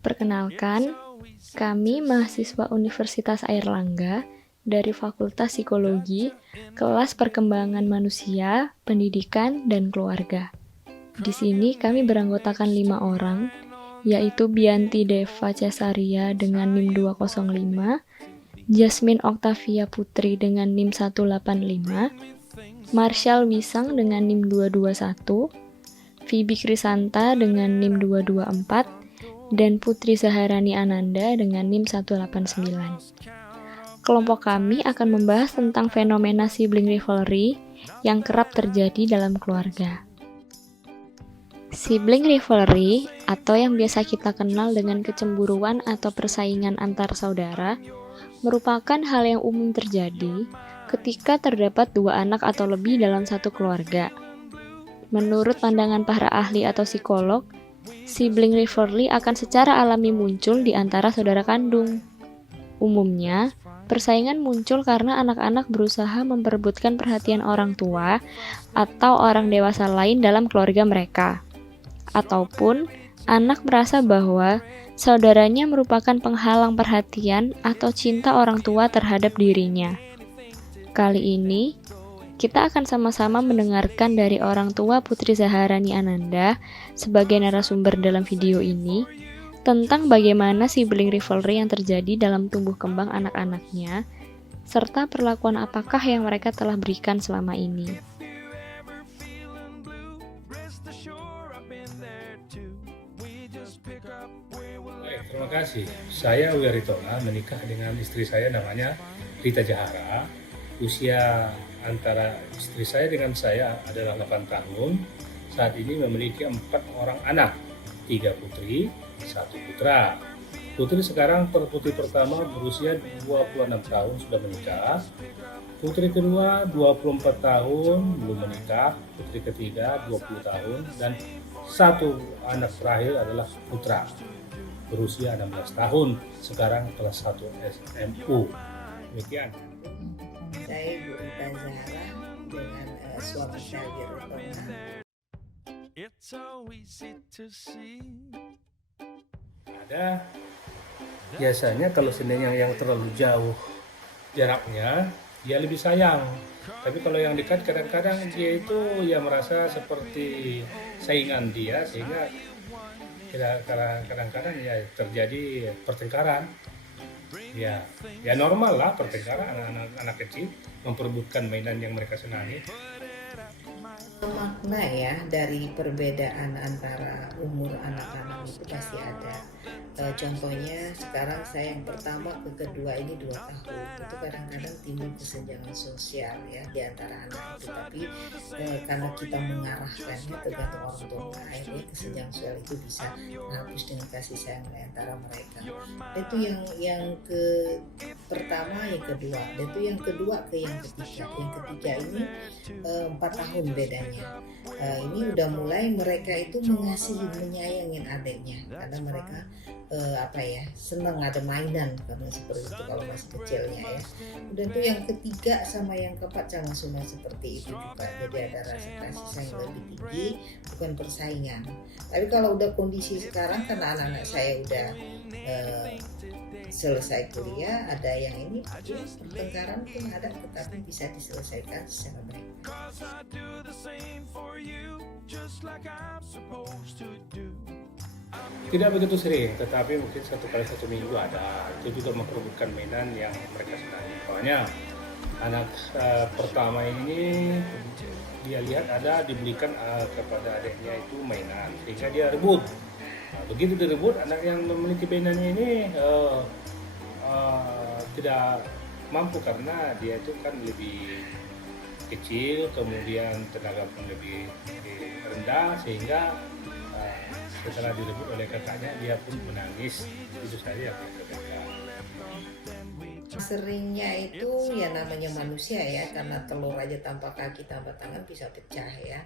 Perkenalkan, kami mahasiswa Universitas Airlangga dari Fakultas Psikologi, kelas Perkembangan Manusia, Pendidikan, dan Keluarga. Di sini kami beranggotakan 5 orang, yaitu Bianti Deva Cesaria dengan NIM 205, Jasmine Octavia Putri dengan NIM 185, Marshall Wisang dengan NIM 221, Phoebe Krisanta dengan NIM 224, dan Putri Zaharani Ananda dengan NIM 189. Kelompok kami akan membahas tentang fenomena sibling rivalry yang kerap terjadi dalam keluarga. Sibling rivalry, atau yang biasa kita kenal dengan kecemburuan atau persaingan antar saudara, merupakan hal yang umum terjadi ketika terdapat 2 anak atau lebih dalam satu keluarga. Menurut pandangan para ahli atau psikolog, sibling rivalry akan secara alami muncul di antara saudara kandung. Umumnya, persaingan muncul karena anak-anak berusaha memperebutkan perhatian orang tua atau orang dewasa lain dalam keluarga mereka. Ataupun, anak merasa bahwa saudaranya merupakan penghalang perhatian atau cinta orang tua terhadap dirinya. Kali ini, kita akan sama-sama mendengarkan dari orang tua Putri Zaharani Ananda sebagai narasumber dalam video ini tentang bagaimana sibling rivalry yang terjadi dalam tumbuh kembang anak-anaknya, serta perlakuan apakah yang mereka telah berikan selama ini. Terima kasih. Saya Wiaritola menikah dengan istri saya namanya Rita Jahara. Usia antara istri saya dengan saya adalah 8 tahun. Saat ini memiliki 4 orang anak, 3 putri, 1 putra. Putri sekarang putri pertama berusia 26 tahun sudah menikah. Putri kedua 24 tahun belum menikah. Putri ketiga 20 tahun dan 1 anak terakhir adalah putra berusia 16 tahun, sekarang kelas 1 SMU. Demikian. Saya Bu Rita Zahara dengan suami saya Wiaritola. Ada biasanya kalau seandainya yang terlalu jauh jaraknya, dia lebih sayang. Tapi kalau yang dekat kadang-kadang dia itu ya merasa seperti saingan dia, sehingga kadang-kadang ya terjadi pertengkaran. Ya normal lah pertengkaran, anak kecil memperebutkan mainan yang mereka senangi. Makna ya dari perbedaan antara umur anak-anak itu pasti ada. Contohnya sekarang saya yang pertama ke kedua ini 2 tahun, itu kadang-kadang timbul kesenjangan sosial ya di antara anak itu, tapi karena kita mengarahkannya tergantung orang tua, akhirnya kesenjangan sosial itu bisa terhapus dengan kasih sayang di antara mereka. Itu yang ke pertama, yang kedua, dan itu yang kedua ke yang ketiga. Yang ketiga ini 4 tahun bedanya. Ini udah mulai mereka itu mengasihi, menyayangin adiknya karena mereka senang ada mainan karena seperti itu kalau masih kecilnya ya. Udah tuh yang ketiga sama yang keempat sama seperti itu juga. Jadi ada rasa kasih sayang lebih tinggi, bukan persaingan. Tapi kalau udah kondisi sekarang karena anak-anak saya udah selesai kuliah, ada yang ini pertengkaran pun ada, tetapi bisa diselesaikan secara baik. Tidak begitu sering, tetapi mungkin 1 kali 1 minggu ada. Itu juga memperebutkan mainan yang mereka senangi. Pokoknya anak pertama ini dia lihat ada dibelikan kepada adiknya itu mainan, sehingga dia rebut. Nah, begitu direbut, anak yang memiliki mainannya ini tidak mampu karena dia itu kan lebih kecil, kemudian tenaga pun lebih rendah, sehingga setelah direbut oleh kakaknya dia pun menangis. Itu saja yang terjadi. Seringnya itu ya namanya manusia ya, karena telur aja tanpa kaki tanpa tangan bisa pecah ya.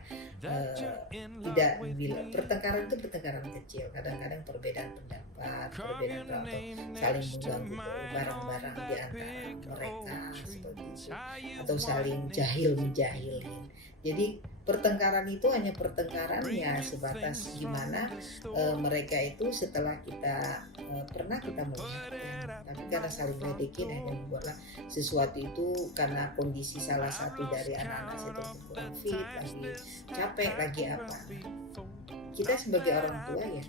Tidak bilang pertengkaran itu pertengkaran kecil, kadang-kadang perbedaan pendapat, perbedaan atau saling mengganggu barang-barang di antara mereka seperti itu, atau saling jahil menjahilin. Jadi pertengkaran itu hanya pertengkaran ya sebatas gimana mereka itu setelah kita pernah kita melihat ya, tapi karena saling ledekin akhirnya membuatlah sesuatu itu karena kondisi salah satu dari anak-anak saya itu kurang fit, lagi capek, lagi apa. Kita sebagai orang tua ya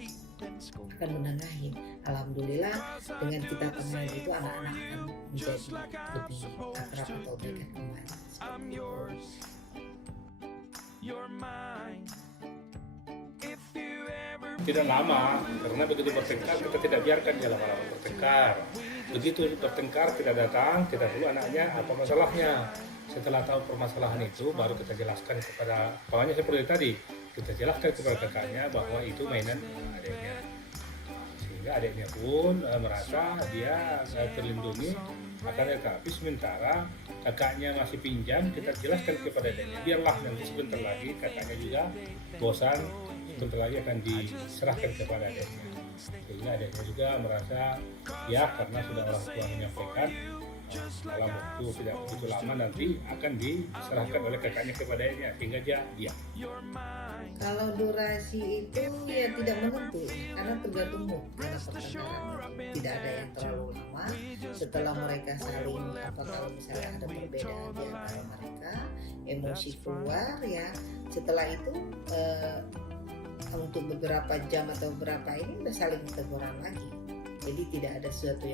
akan menengahin. Alhamdulillah dengan kita tengahin itu anak-anak akan menjadi lebih akrab atau dekat kembali. Seperti itu. Tidak lama, karena begitu bertengkar kita tidak biarkan dia lama-lama bertengkar. Begitu bertengkar kita datang, kita dulu anaknya apa masalahnya. Setelah tahu permasalahan itu, baru kita jelaskan kepada, pokoknya seperti tadi, kita jelaskan kepada kakaknya bahwa itu mainan adiknya. Sehingga adiknya pun merasa dia terlindungi, akan tetapi sementara kakaknya masih pinjam, kita jelaskan kepada adiknya, biarlah nanti sebentar lagi kakaknya juga bosan, sebentar lagi akan diserahkan kepada adiknya. Sehingga adiknya juga merasa ya karena sudah orang tua menyampaikan dalam waktu tidak begitu lama nanti akan diserahkan oleh kakaknya kepada adiknya, sehingga dia diam. Kalau durasi itu ya tidak menentu karena tergantung mood karena pertengkaran tidak ada yang terlalu lama. Setelah mereka saling apa kalau misalnya ada perbedaan di antara mereka, emosi keluar ya. Setelah itu untuk beberapa jam atau beberapa ini udah saling teguran lagi. Jadi tidak ada sesuatu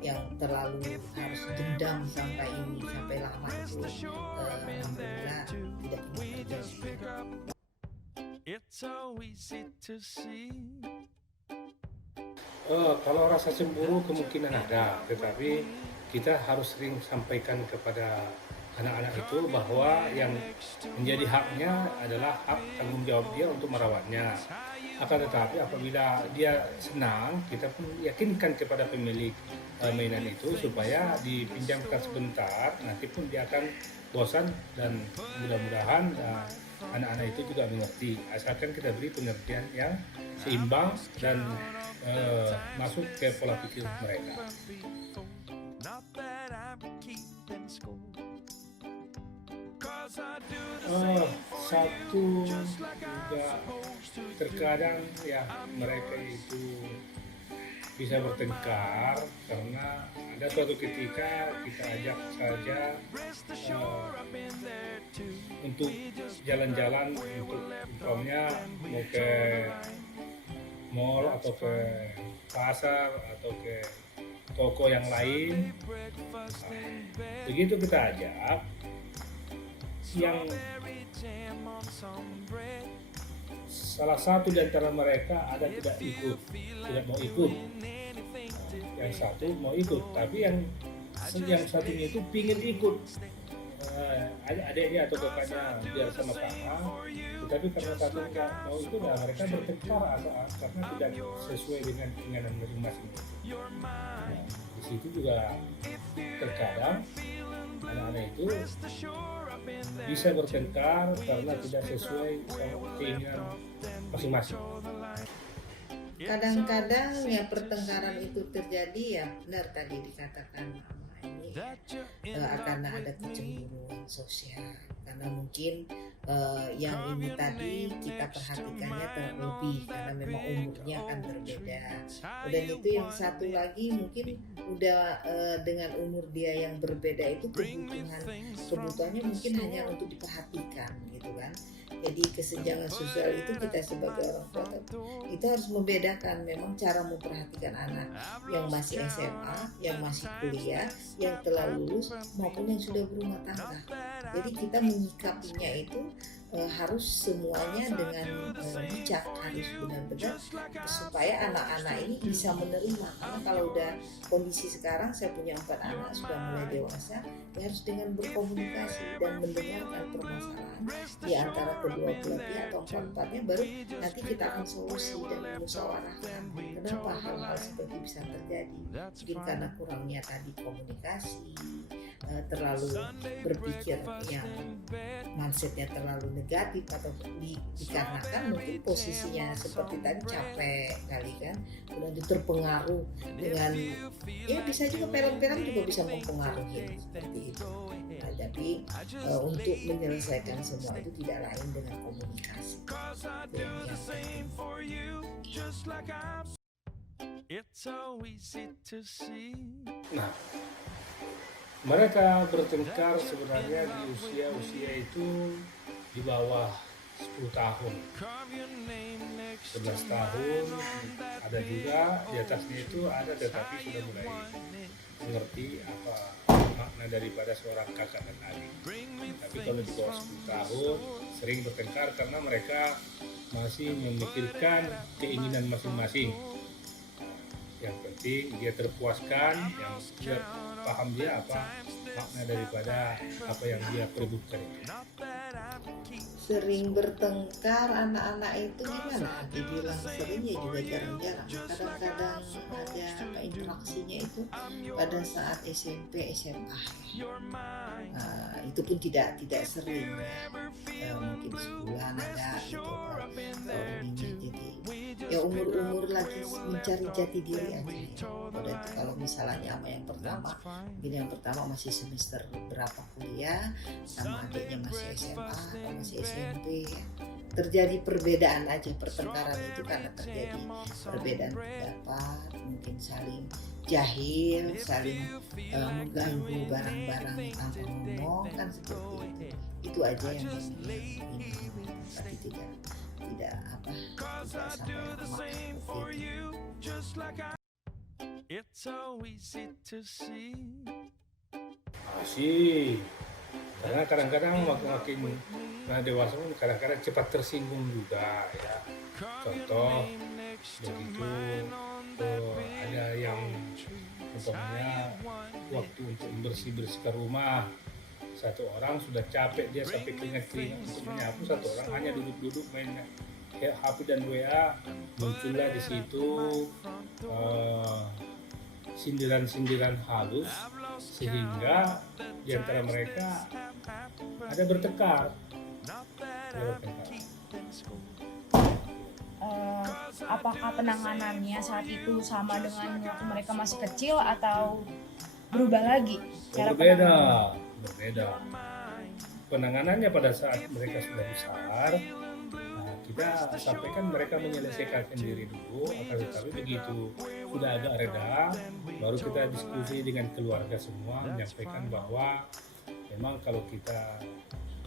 yang terlalu harus dendam sampai lama itu alhamdulillah tidak pernah terjadi. Kalau rasa cemburu kemungkinan ada, tetapi kita harus sering sampaikan kepada anak-anak itu bahwa yang menjadi haknya adalah hak tanggung jawab dia untuk merawatnya. Akan tetapi apabila dia senang, kita pun yakinkan kepada pemilik mainan itu supaya dipinjamkan sebentar, nanti pun dia akan bosan dan mudah-mudahan anak-anak itu juga mengerti, asalkan kita beri pengertian yang seimbang dan masuk ke pola pikir mereka. Satu juga terkadang ya mereka itu bisa bertengkar karena ada suatu ketika kita ajak saja untuk jalan-jalan untuk umpamanya mau ke mall atau ke pasar atau ke toko yang lain. Begitu kita ajak, yang salah satu di antara mereka ada tidak mau ikut. Yang satu mau ikut, tapi yang satunya itu pingin ikut. Adiknya atau kakaknya biar sama kakak, tetapi karena satu nggak mau itu, mereka bertengkar karena tidak sesuai dengan keinginan masing-masing. Di situ juga terkadang anak-anak itu bisa bertengkar karena tidak sesuai sama keinginan masing-masing. Kadang-kadang ya pertengkaran itu terjadi ya benar tadi dikatakan Mama ini akan ada kecemburuan sosial karena mungkin yang ini tadi kita perhatikannya terlebih karena memang umurnya akan berbeda. Dan itu yang satu lagi mungkin udah dengan umur dia yang berbeda itu kebutuhannya mungkin hanya untuk diperhatikan gitu kan. Jadi kesenjangan sosial itu kita sebagai orang tua itu harus membedakan memang cara memperhatikan anak yang masih SMA, yang masih kuliah, yang telah lulus maupun yang sudah berumah tangga. Jadi kita menyikapinya itu harus semuanya dengan bijak, harus benar-benar supaya anak-anak ini bisa menerima. Karena kalau udah kondisi sekarang saya punya 4 anak sudah mulai dewasa, ya harus dengan berkomunikasi dan mendengarkan permasalahan di antara kedua belah pihak atau empat-empatnya, baru nanti kita akan solusi dan musyawarahkan kenapa hal-hal hal seperti bisa terjadi. Mungkin karena kurangnya tadi komunikasi, terlalu berpikir yang mindsetnya terlalu negatif, atau dikarenakan mungkin posisinya seperti tadi capek kali kan, kemudian itu terpengaruh dengan, ya bisa juga parent-parent juga bisa mempengaruhi seperti itu. Nah, tapi untuk menyelesaikan semua itu tidak lain dengan komunikasi. Itu yang penting. Nah, mereka bertengkar sebenarnya di usia itu di bawah 10 tahun, 11 tahun, ada juga di atasnya itu ada, tetapi sudah mulai mengerti apa makna daripada seorang kakak dan adik. Tapi kalau di bawah 10 tahun sering bertengkar karena mereka masih memikirkan keinginan masing-masing. Yang penting dia terpuaskan, yang dia paham dia apa makna daripada apa yang dia perebutkan itu. Sering bertengkar anak-anak itu gimana? Dibilang sering ya juga jarang-jarang. Kadang-kadang ada interaksinya itu pada saat SMP, SMA. Nah, itu pun tidak sering ya. Mungkin sebulan ada gitu kan. Jadi ya umur lagi mencari jati diri aja ya. Kalau misalnya sama yang pertama, mungkin yang pertama masih semester berapa kuliah, sama adiknya masih SMA atau masih SMP ya. Terjadi perbedaan aja, pertengkaran itu karena terjadi perbedaan pendapat, mungkin saling jahil, saling mengganggu barang-barang tanpa ngomong kan, seperti itu aja yang ini, tapi tidak sampai lama seperti itu. Asik. Karena kadang-kadang makin dewasa pun kadang-kadang cepat tersinggung juga ya. Contoh begitu ada yang umpamanya waktu untuk bersihkan rumah, satu orang sudah capek dia sampai keringat-keringat untuk menyapu, satu orang hanya duduk-duduk main HP dan WA, muncullah di situ sindiran-sindiran halus sehingga di antara mereka ada bertengkar. Apakah penanganannya saat itu sama dengan waktu mereka masih kecil atau berubah lagi? Berbeda. Penanganannya pada saat mereka sudah besar, kita sampaikan mereka menyelesaikan sendiri dulu, akan tetapi begitu sudah agak reda, baru kita diskusi dengan keluarga semua, menyampaikan bahwa memang kalau kita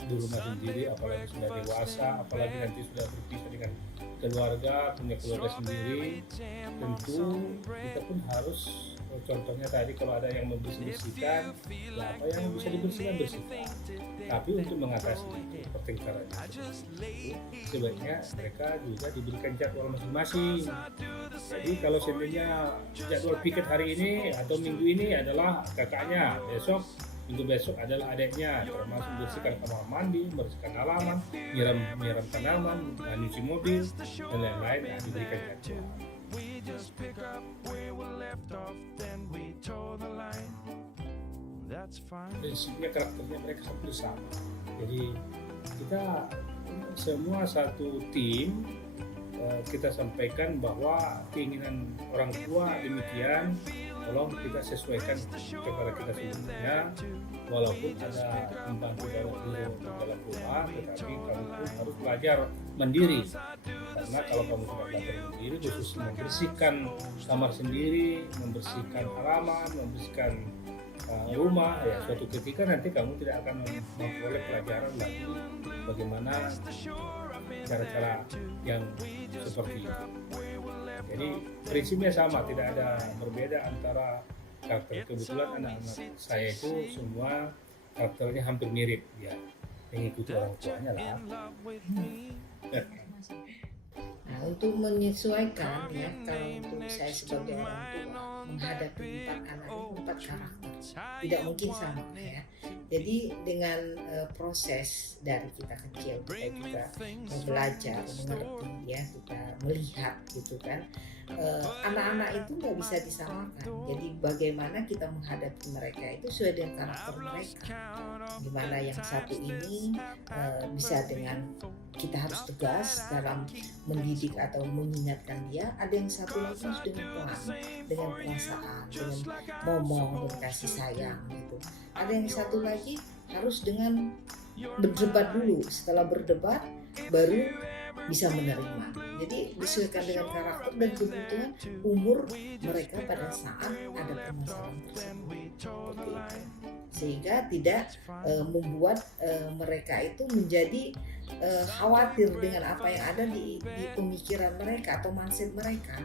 di rumah sendiri, apalagi sudah dewasa, apalagi nanti sudah berpisah dengan keluarga, punya keluarga sendiri, tentu kita pun harus, contohnya tadi kalau ada yang membersihkan, ya apa yang bisa bersihkan. Tapi untuk mengatasi itu pertengkaran itu, sebaiknya mereka juga diberikan jadwal masing-masing. Jadi kalau seandainya jadwal piket hari ini atau minggu ini adalah kakaknya, minggu besok adalah adiknya, termasuk bersihkan kamar mandi, bersihkan halaman, nyiram tanaman, nyuci mobil dan lain-lain, diberikan jadwal. Prinsipnya karakternya mereka hampir sama. Jadi kita semua satu tim, kita sampaikan bahwa keinginan orang tua demikian, tolong kita sesuaikan kepada kita semuanya, walaupun ada membantu dalam rumah, tetapi kamu pun harus belajar mandiri. Karena kalau kamu sudah belajar mandiri, khusus membersihkan kamar sendiri, membersihkan halaman, membersihkan rumah, ya suatu ketika nanti kamu tidak akan memperoleh pelajaran lagi bagaimana cara-cara yang seperti itu. Jadi prinsipnya sama, tidak ada berbeda antara karakter. Kebetulan anak-anak saya itu semua karakternya hampir mirip, ya mengikuti orang tuanya lah. Nah, untuk menyesuaikan ya, kalau untuk saya sebagai orang tua menghadapi 4 anak itu 4 karakter, tidak mungkin sama ya. Jadi dengan proses dari kita kecil, kita juga belajar, mengerti ya, kita melihat gitu kan, anak-anak itu nggak bisa disamakan. Jadi bagaimana kita menghadapi mereka itu sesuai dengan karakter mereka. Gimana yang satu ini bisa dengan kita harus tegas dalam mendidik atau mengingatkan dia, ada yang satu lagi harus dengan pelan, dengan perasaan, dengan ngomong dan kasih sayang gitu. Ada yang satu lagi harus dengan berdebat dulu, setelah berdebat baru bisa menerima. Jadi disesuaikan dengan karakter dan kebutuhan umur mereka pada saat ada permasalahan tersebut. Seperti itu. Sehingga tidak membuat mereka itu menjadi khawatir dengan apa yang ada di pemikiran mereka atau mindset mereka.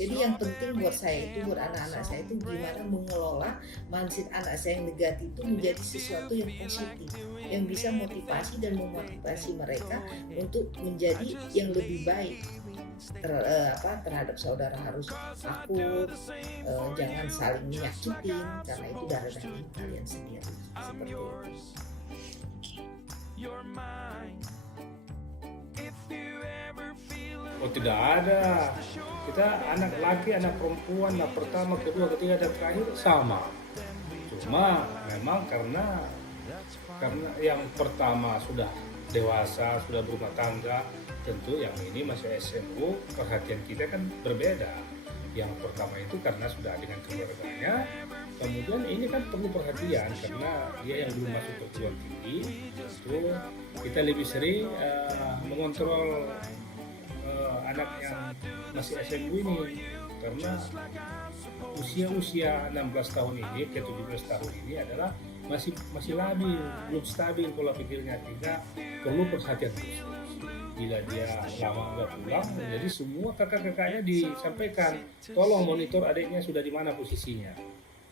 Jadi yang penting buat saya itu, buat anak-anak saya itu gimana mengelola mindset anak saya yang negatif itu menjadi sesuatu yang positif, yang bisa motivasi dan memotivasi mereka untuk menjadi yang lebih baik terhadap saudara. Harus takut, jangan saling menyakitin karena itu darah daging kalian sendiri. Seperti itu. Oh tidak ada. Kita anak laki, anak perempuan, anak pertama, kedua, ketiga, dan terakhir sama. Cuma memang karena yang pertama sudah dewasa, sudah berumah tangga, tentu yang ini masih SMU, perhatian kita kan berbeda. Yang pertama itu karena sudah dengan keluarganya, kemudian ini kan perlu perhatian karena dia yang belum masuk perguruan tinggi, tentu kita lebih sering mengontrol anak yang masih SMU ini, karena usia 16 tahun ini ke 17 tahun ini adalah masih labil, belum stabil pola pikirnya, tidak perlu perhatian khusus. Bila dia lama nggak pulang, jadi semua kakak-kakaknya disampaikan, tolong monitor adiknya sudah di mana posisinya.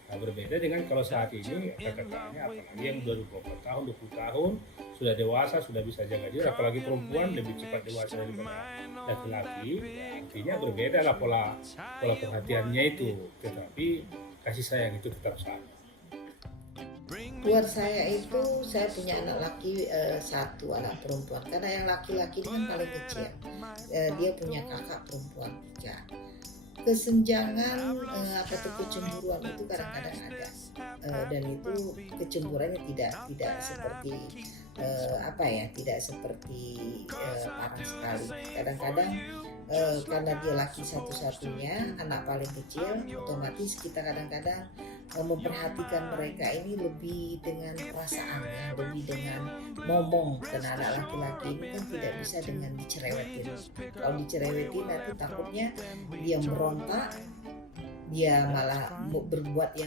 Nah, berbeda dengan kalau saat ini kakak-kakaknya, apalagi yang 24 tahun, 20 tahun, sudah dewasa, sudah bisa jaga diri, apalagi perempuan lebih cepat dewasa daripada laki-laki. Artinya berbeda lah pola perhatiannya itu, tetapi kasih sayang itu tetap sama. Buat saya itu, saya punya anak laki satu, anak perempuan. Karena yang laki-laki ini kan paling kecil, dia punya kakak perempuan 3. Kesenjangan atau kecemburuan itu kadang-kadang ada, dan itu kecemburuannya tidak seperti tidak seperti parah sekali. Kadang-kadang karena dia laki satu-satunya, anak paling kecil, otomatis kita kadang-kadang memperhatikan mereka ini lebih dengan perasaan, ya, lebih dengan ngomong. Karena anak laki-laki ini kan tidak bisa dengan dicerewetin. Kalau dicerewetin nanti takutnya dia merontak, dia malah berbuat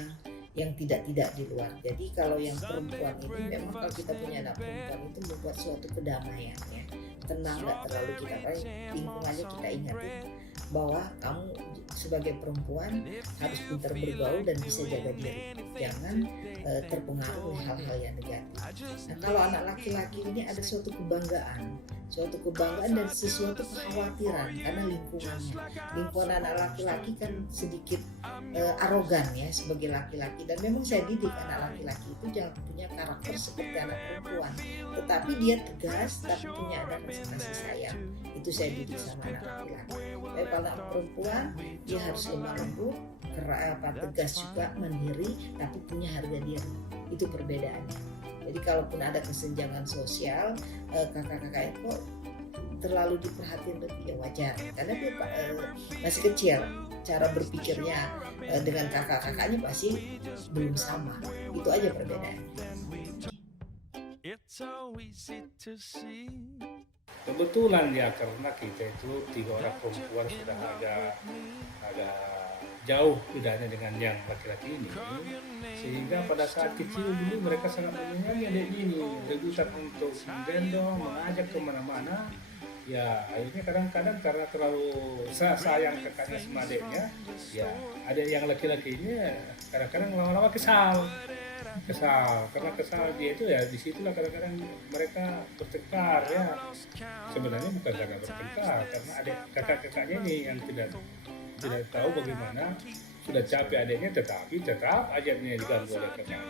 yang tidak di luar. Jadi kalau yang perempuan ini memang kalau kita punya anak perempuan itu membuat suatu kedamaian, ya, tenang, nggak terlalu kita lingkungannya kita ingatin bahwa kamu sebagai perempuan harus pintar bergaul dan bisa jaga diri, jangan terpengaruh oleh hal-hal yang negatif. Nah, kalau anak laki-laki ini ada suatu kebanggaan dan sesuatu kekhawatiran karena lingkungan anak laki-laki kan sedikit arogan, ya, sebagai laki-laki, dan memang saya didik anak laki-laki itu jangan punya karakter seperti anak perempuan, tetapi dia tegas tapi punya ada rasa kasih sayang. Itu saya didik sama anak laki-laki. Tapi kalau anak perempuan dia harus lemah lembut, tegas juga, mandiri, tapi punya harga diri. Itu perbedaannya. Jadi kalaupun ada kesenjangan sosial, kakak-kakak itu terlalu diperhatiin lebih, ya wajar, karena dia masih kecil, cara berpikirnya dengan kakak-kakaknya pasti belum sama. Itu aja perbedaannya. Kebetulan ya, karena kita itu 3 orang perempuan sudah agak jauh bedanya dengan yang laki-laki ini, sehingga pada saat kecil dulu mereka sangat menyayangi adik ini, rebutan untuk menggendong, mengajak kemana-mana. Ya akhirnya kadang-kadang karena terlalu sayang kakaknya sama adiknya, ya ada yang laki-laki ini kadang-kadang lama-lama kesal, karena kesal dia itu, ya disitulah kadang-kadang mereka bertengkar, ya. Sebenarnya bukan karena bertengkar, karena ada kakak-kakaknya ini yang tidak tahu bagaimana, sudah capek adiknya tetapi tetap ajaknya diganggu oleh kakaknya.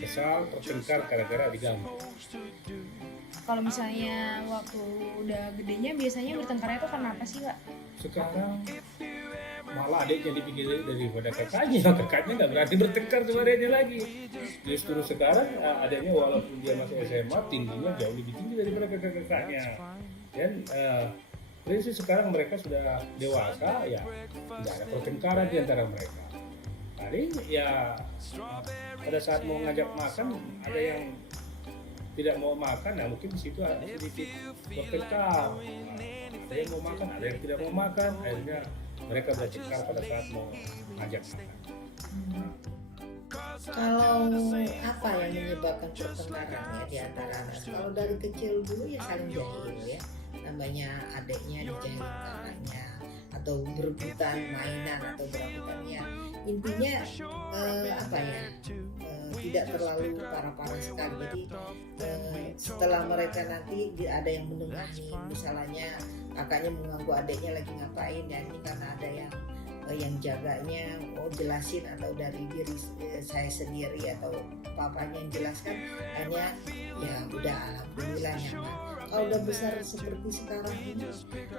Kesal, bertengkar gara-gara diganggu. Kalau misalnya waktu udah gedenya biasanya bertengkarnya itu karena apa sih, Kak? Sekarang malah adiknya dipikir daripada kakaknya nggak berani bertengkar sama adiknya lagi. Justru sekarang adiknya walaupun dia masih SMA tingginya jauh lebih tinggi daripada kakaknya. Dan prinsip sekarang mereka sudah dewasa, ya tidak ada pertengkaran di antara mereka. Paling ya pada saat mau ngajak makan ada yang tidak mau makan, nah mungkin di situ ada sedikit bertengkar. Ada yang mau makan, ada yang tidak mau makan, akhirnya mereka bertengkar pada saat mau ngajak makan. Kalau apa yang menyebabkan pertengkaran ya di antara anak? Kalau dari kecil dulu ya saling jahil ya, namanya adiknya dijahil kakaknya, atau berebutan mainan atau berebutan ya. Intinya apa ya? Tidak terlalu parah-parah sekali. Jadi setelah mereka nanti ada yang menengahi, misalnya kakaknya mengganggu adiknya lagi ngapain ya, ini karena ada yang jaganya, jelasin, atau dari diri saya sendiri atau papanya yang jelaskan, hanya ya udah alhamdulillah nyaman. Kalau udah besar seperti sekarang ini,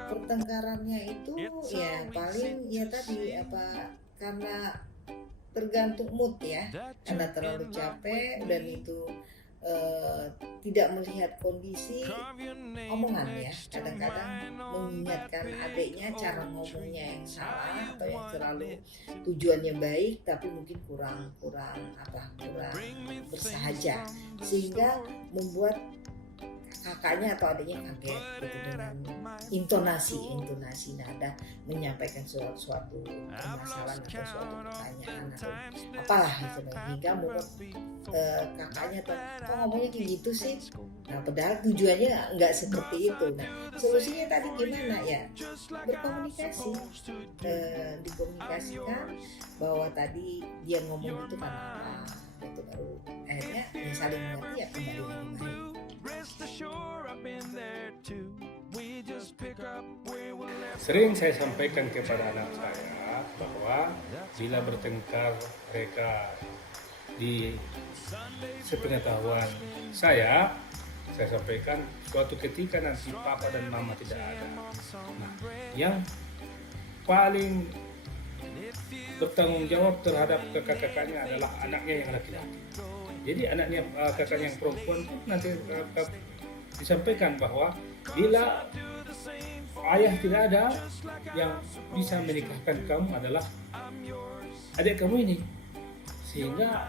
pertengkarannya itu ya paling ya tadi apa, karena tergantung mood ya, karena terlalu capek dan itu tidak melihat kondisi omongan ya, kadang-kadang mengingatkan adiknya cara ngomongnya yang salah atau yang terlalu tujuannya baik tapi mungkin kurang bersahaja, sehingga membuat kakaknya atau adiknya kaget gitu dengan intonasi nada menyampaikan suatu permasalahan atau suatu pertanyaan atau apalah itu, hingga menurut kakaknya tuh kok ngomongnya kayak gitu sih. Nah padahal tujuannya nggak seperti itu. Nah solusinya tadi gimana ya, berkomunikasi, dikomunikasikan bahwa tadi dia ngomong itu karena apa, itu baru akhirnya ya saling mengerti, ya kembali lagi baik. Sering saya sampaikan kepada anak saya bahwa bila bertengkar mereka di sepengetahuan saya sampaikan suatu ketika nanti papa dan mama tidak ada. Nah, yang paling bertanggung jawab terhadap kakak-kakaknya adalah anaknya yang laki-laki. Jadi anaknya kakaknya yang perempuan pun nanti disampaikan bahwa bila ayah tidak ada, yang bisa menikahkan kamu adalah adik kamu ini. Sehingga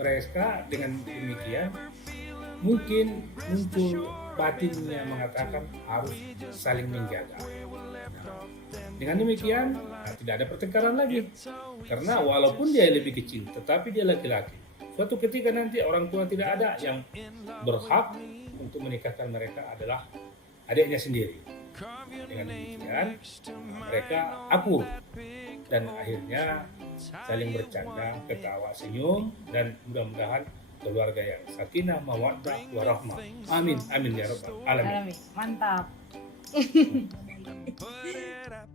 mereka dengan demikian mungkin muncul batinnya mengatakan harus saling menjaga. Dengan demikian tidak ada pertengkaran lagi, karena walaupun dia lebih kecil tetapi dia laki-laki. Suatu ketika nanti orang tua tidak ada, yang berhak untuk menikahkan mereka adalah adiknya sendiri. Dengan demikian mereka akur dan akhirnya saling bercanda, ketawa, senyum, dan mudah-mudahan keluarga yang sakinah, mawaddah, warahmah. Amin, amin ya rabbal alamin. Mantap.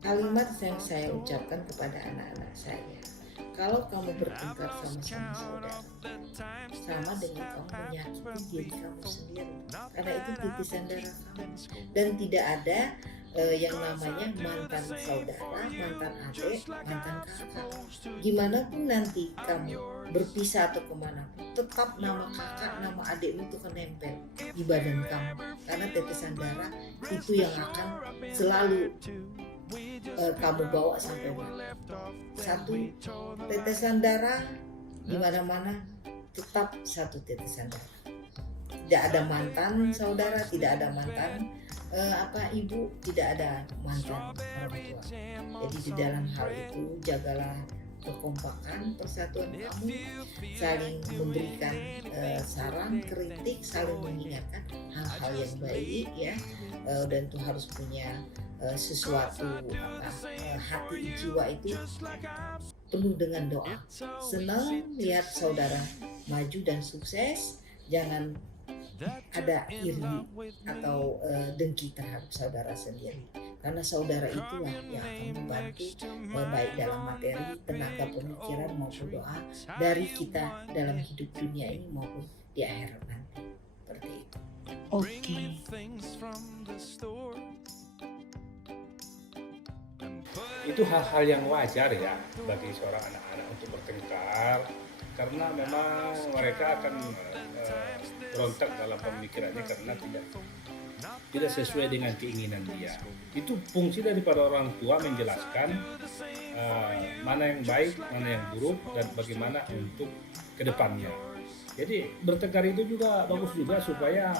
Kalimat yang saya ucapkan kepada anak-anak saya, kalau kamu bertengkar sama saudara, sama dengan kamu menyakiti diri kamu sendiri, karena itu titisan darah kamu. Dan tidak ada yang namanya mantan saudara, mantan adik, mantan kakak. Gimana pun nanti kamu berpisah atau kemana pun, tetap nama kakak, nama adikmu itu akan nempel di badan kamu, karena tetesan darah itu yang akan selalu kamu bawa sampai mati. Satu tetesan darah di mana-mana, tetap satu tetesan darah. Tidak ada mantan saudara, tidak ada mantan ibu, tidak ada mantan orang tua. Jadi di dalam hal itu jagalah kekompakan, persatuan kamu, saling memberikan saran, kritik, saling mengingatkan hal-hal yang baik ya, dan itu harus punya sesuatu hati jiwa itu penuh dengan doa. Senang lihat saudara maju dan sukses, jangan ada iri atau dengki terhadap saudara sendiri, karena saudara itulah yang akan membantu baik dalam materi, tenaga pemikiran maupun doa dari kita dalam hidup dunia ini maupun di akhirat nanti. Seperti itu. Oke. itu hal-hal yang wajar ya bagi seorang anak-anak untuk bertengkar, karena memang mereka akan berontak dalam pemikirannya karena tidak sesuai dengan keinginan dia. Itu fungsi daripada orang tua menjelaskan mana yang baik, mana yang buruk, dan bagaimana untuk kedepannya. Jadi bertengkar itu juga bagus juga supaya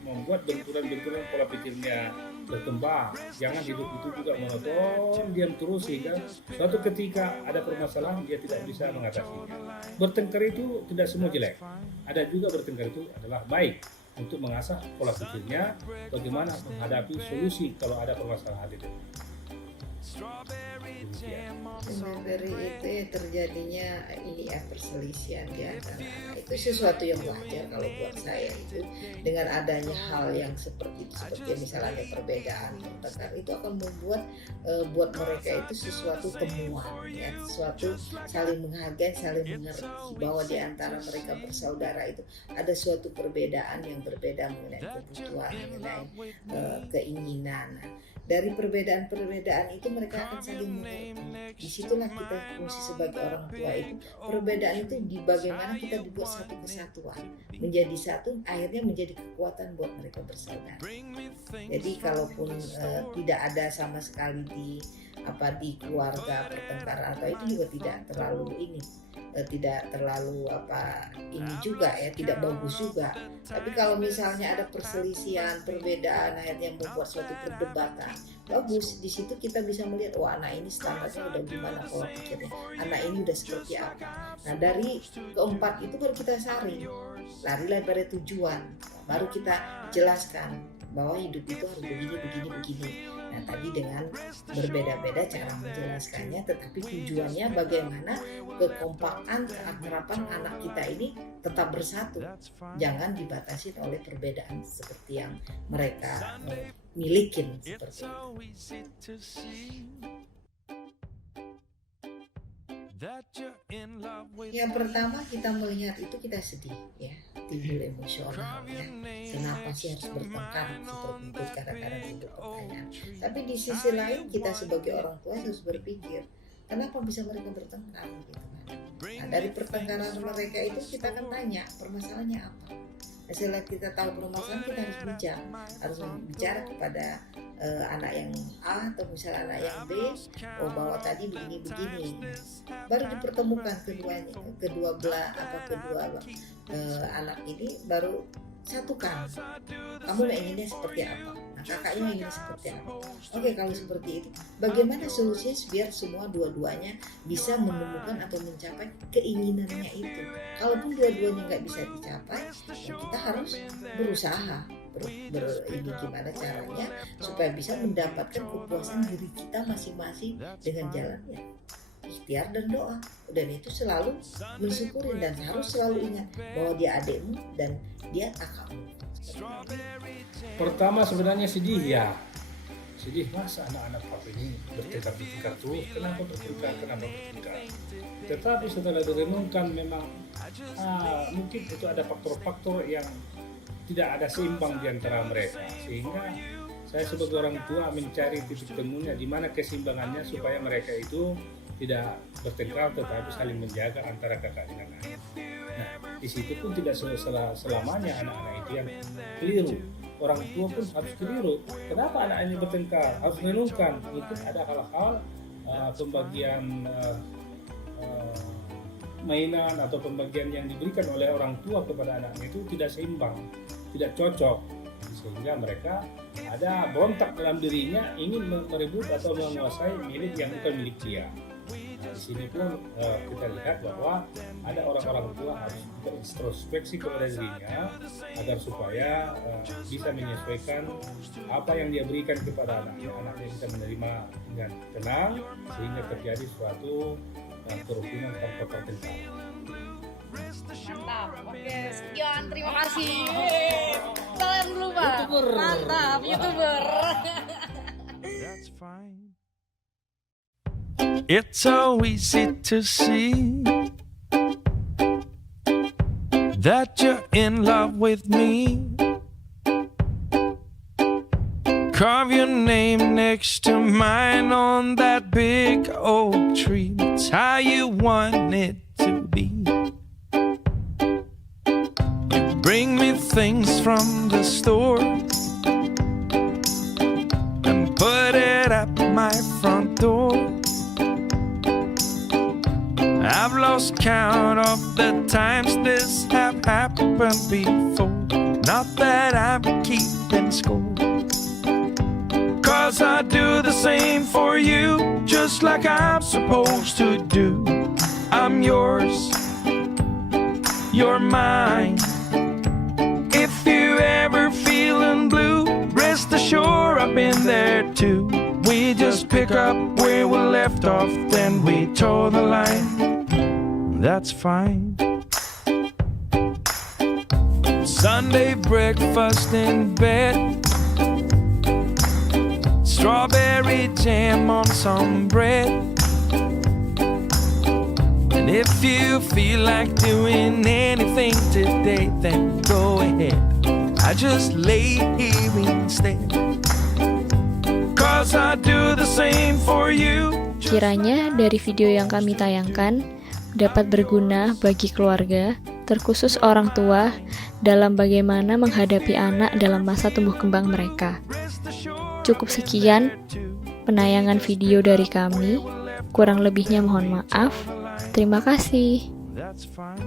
membuat benturan-benturan pola pikirnya berkembang. Jangan hidup itu juga monoton, diam terus sehingga suatu ketika ada permasalahan dia tidak bisa mengatasinya. Bertengkar itu tidak semua jelek. Ada juga bertengkar itu adalah baik untuk mengasah pola pikirnya, bagaimana menghadapi solusi kalau ada permasalahan itu. Dari itu ya terjadinya ini ya perselisihan di antara anak. Itu sesuatu yang wajar kalau buat saya itu, dengan adanya hal yang seperti itu, seperti misalnya ada perbedaan pertengkar, itu akan membuat buat mereka itu sesuatu temuan ya, sesuatu saling menghargai, saling mengerti bahwa di antara mereka bersaudara itu ada suatu perbedaan yang berbeda mengenai kebutuhan, mengenai keinginan. Dari perbedaan-perbedaan itu mereka akan saling mengerti. Disitulah kita fungsi sebagai orang tua itu, perbedaan itu di bagaimana kita dibuat satu kesatuan, menjadi satu, akhirnya menjadi kekuatan buat mereka bersaudara. Jadi kalaupun tidak ada sama sekali di keluarga pertengkaran atau itu juga tidak terlalu ini, tidak terlalu ini juga ya, tidak bagus juga. Tapi kalau misalnya ada perselisihan, perbedaan akhirnya membuat suatu perdebatan, bagus. Di situ kita bisa melihat, wah anak ini standarnya udah gimana pola pikirnya, anak ini udah seperti apa. Nah dari keempat itu baru kita saring, larilah pada tujuan, baru kita jelaskan bahwa hidup itu harus begini. Nah tadi dengan berbeda-beda cara menjelaskannya, tetapi tujuannya bagaimana kekompakan, keakraban anak kita ini tetap bersatu, jangan dibatasi oleh perbedaan seperti yang mereka milikin seperti itu. Yang pertama kita melihat itu kita sedih ya, timbul emosional ya. Kenapa sih harus bertengkar seperti itu, kadang-kadang timbul pertanyaan. Tapi di sisi lain kita sebagai orang tua harus berpikir, kenapa bisa mereka bertengkar gitu kan. Nah, dari pertengkaran mereka itu kita akan tanya permasalahannya apa. Setelah kita tahu permasalahan, kita harus bicara kepada anak yang A atau misalnya anak yang B, bahwa tadi begini, baru dipertemukan kedua anak ini, baru satukan. Kamu inginnya seperti apa? Nah, kakaknya ingin seperti apa? Oke, kalau seperti itu, bagaimana solusinya biar semua dua-duanya bisa menemukan atau mencapai keinginannya itu? Kalaupun dua-duanya nggak bisa dicapai, ya kita harus berusaha ini gimana caranya supaya bisa mendapatkan kepuasan diri kita masing-masing dengan jalannya ikhtiar dan doa. Dan itu selalu mensyukuri dan harus selalu ingat bahwa dia adikmu dan dia kakakmu. Pertama sebenarnya sedih ya, sedih masa anak-anak papa ini bertengkar terus, kenapa bertengkar. Tetapi setelah direnungkan memang mungkin itu ada faktor-faktor yang tidak ada seimbang di antara mereka, sehingga saya sebagai orang tua mencari titik temunya di mana keseimbangannya supaya mereka itu tidak bertengkar tetapi saling menjaga antara kakak dengan adik. Nah, di situ pun tidak selamanya anak-anak itu yang keliru. Orang tua pun harus keliru. Kenapa anak ini bertengkar? Harus renungkan. Mungkin ada hal-hal pembagian mainan atau pembagian yang diberikan oleh orang tua kepada anaknya itu tidak seimbang, tidak cocok, sehingga mereka ada berontak dalam dirinya ingin merebut atau menguasai milik yang bukan milik dia. Nah, di sini pun kita lihat bahwa ada orang-orang tua harus berintrospeksi kepada dirinya agar supaya bisa menyesuaikan apa yang dia berikan kepada anaknya bisa menerima dengan tenang sehingga terjadi suatu kerukunan tanpa pertengkaran. Mantap. Oke, sekian. Terima kasih. Salam dulu, Pak. Mantap, YouTuber. It's so easy to see that you're in love with me, carve your name next to mine on that big oak tree. That's how you want it to be. You bring me things from the store and put it at my front door. I've lost count of the times this have happened before. Not that I'm keeping score, 'cause I do the same for you, just like I'm supposed to do. I'm yours, you're mine. If you ever feeling blue, rest assured I've been there too. We just pick up where we left off, then we toe the line. That's fine. Sunday breakfast in bed, strawberry jam on some bread. And if you feel like doing anything today, then go ahead. I just lay here instead, 'cause I do the same for you. Kiranya dari video yang kami tayangkan dapat berguna bagi keluarga, terkhusus orang tua, dalam bagaimana menghadapi anak dalam masa tumbuh kembang mereka. Cukup sekian penayangan video dari kami. Kurang lebihnya mohon maaf. Terima kasih. That's fine.